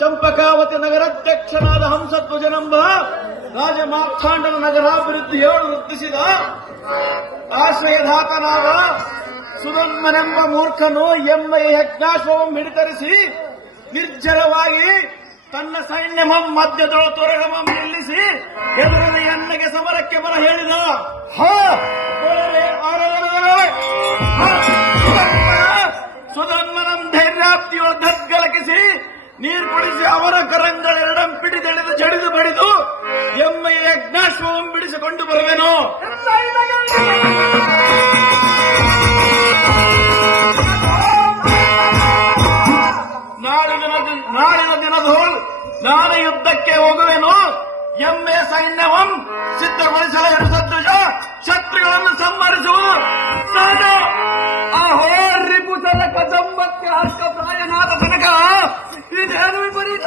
ಚಂಪಕಾವತಿ ನಗರಾಧ್ಯಕ್ಷನಾದ ಹಂಸಧ್ವಜನೆಂಬ ರಾಜಮಾರ್ಥಾಂಡನ ನಗರಾಭಿವೃದ್ಧಿಯನ್ನು ವೃದ್ಧಿಸಿದ ಆಶ್ರಯದಾತನಾದ ಸುಧನ್ಮನೆಂಬ ಮೂರ್ಖನು ಎಮ್ಮೆಯ ಯಜ್ಞಾಶ್ವವನ್ನು ಹಿಡಿತರಿಸಿ ನಿರ್ಜರವಾಗಿ ತನ್ನ ಸೈನ್ಯಮಂ ಮಧ್ಯದೊಳ ತೊರಗಮಂ ನಿಲ್ಲಿಸಿ ಎದುರಿನ ಎಣ್ಣೆಗೆ ಸಮರಕ್ಕೆ ಬರ ಹೇಳಿದ. ಸುಧನ್ಮನಂ ಧೈರ್ಯಾಪ್ತಿಯೊಳ ಧದ್ಗಲಕಿಸಿ ನೀರು ಕುಡಿಸಿ ಅವರ ಕರಂಗಳೆರಡಂ ಪಿಡಿದೆಳೆದು ಜಡಿದು ಬಡಿದು ಎಮ್ಮೆಯ ಯಜ್ಞಾಶ್ವವನ್ನು ಬಿಡಿಸಿಕೊಂಡು ಬರುವೆನು. ನಾಳಿನ ದಿನದೋಳು ನಾನು ಯುದ್ಧಕ್ಕೆ ಹೋಗುವೆನು. ಎಮ್ಮೆ ಸೈನ್ಯವಂ ಸಿದ್ಧಗೊಳಿಸಲು ಇರುಸಧ್ವಜ ಶತ್ರುಗಳನ್ನು ಸಂಹರಿಸುವುದು ನಾನು. ಅಹೋ ರಿಪುಸಲ ಕದಂಬಕ್ಕೆ ಹರ್ಕ ಪ್ರಾಯನಾದ ತನಕ ಇದೇನು ವಿಪರೀತ.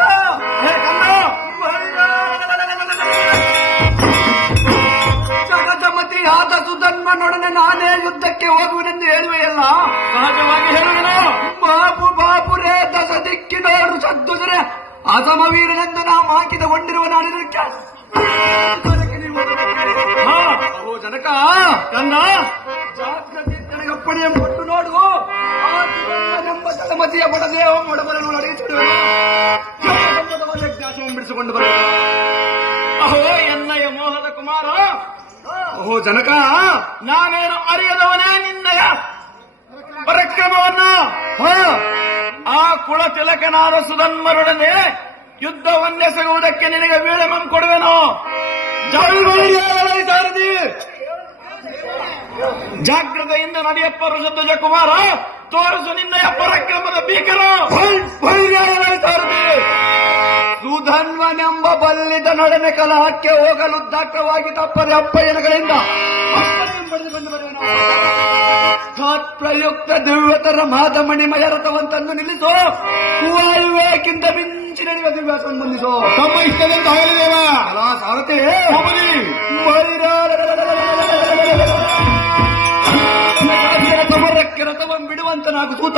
ಜಗದಮತಿಯಾದ ಸುಧನ್ಮನೊಡನೆ ನಾನೇ ಯುದ್ಧಕ್ಕೆ ಹೋಗುವುದೆಂದು ಹೇಳುವೆಯಲ್ಲ. ಸಹಜವಾಗಿ ಹೇಳುವೆನು. ಬಾಪು ರೇ ದಸ ದಿಕ್ಕಿನವರು ಸದ್ದುಸರೆ ಅಸಮವೀರನೆಂದು ನಾವು ಹಾಕಿದಕೊಂಡಿರುವ ನಾಡಿನಕ್ಕೆ ಜನಕ ಕನ್ನ ಜಾಗೃತಿ ನನಗಪ್ಪಣೆ ಕೊಟ್ಟು ನೋಡು. ನಮ್ಮ ಜಲಮತಿಯ ಬಡದೇವ ಮೊಡಬರನ್ನು ನಡೆಯುತ್ತಿರುವೆ ಯಜ್ಞಾಶವನ್ನು ಬಿಡಿಸಿಕೊಂಡು ಬರ. ಅಹೋ ಎನ್ನಯ ಮೋಹದ ಕುಮಾರ. ಓಹೋ ಜನಕ, ನಾನೇನು ಅರಿಯದವನೇ ನಿನ್ನಯ ಪರಾಕ್ರಮವನ್ನು. ಆ ಕುಳ ತಿಲಕನಾದ ಸುಧನ್ಮರೊಡನೆ ಯುದ್ಧವನ್ನೆಸಗುವುದಕ್ಕೆ ನಿನಗೆ ವೀಳಮಂ ಕೊಡುವೆನು. ಸಾರದಿ ಜಾಗೃತೆಯಿಂದ ನಡೆಯಪ್ಪ ಋಷಧ್ವಜ ಕುಮಾರ. ತೋರಿಸು ನಿನ್ನಯ ಪರಾಕ್ರಮದ ಭೀಕರ. ಸಾರದಿ ಸುಧನ್ವನೆಂಬ ಬಲ್ಲಿದ ನೊಡನೆ ಕಲಹಕ್ಕೆ ಹೋಗಲು ದಟ್ಟವಾಗಿ ತಪ್ಪದೆ ಅಪ್ಪಯ್ಯನಗಳಿಂದ ಪ್ರಯುಕ್ತ ದಿವ್ಯತರ ಮಾದಮಣಿಮಯ ರಥವಂತನ್ನು ನಿಲ್ಲಿಸೋ. ವಾಯುವೇಕಿಂತ ಮಿಂಚಿ ನಡೆಯುವ ದಿವ್ಯ ಸಂಬಂಧಿಸೋ. ತಮ್ಮ ಇಷ್ಟದಂತ ಆಗಲಿದೇವ ಸಾರಥಿ ಸಮರಕ್ಕೆ ರಥವನ್ನು ಬಿಡುವಂತನಾಗ ಸೂತ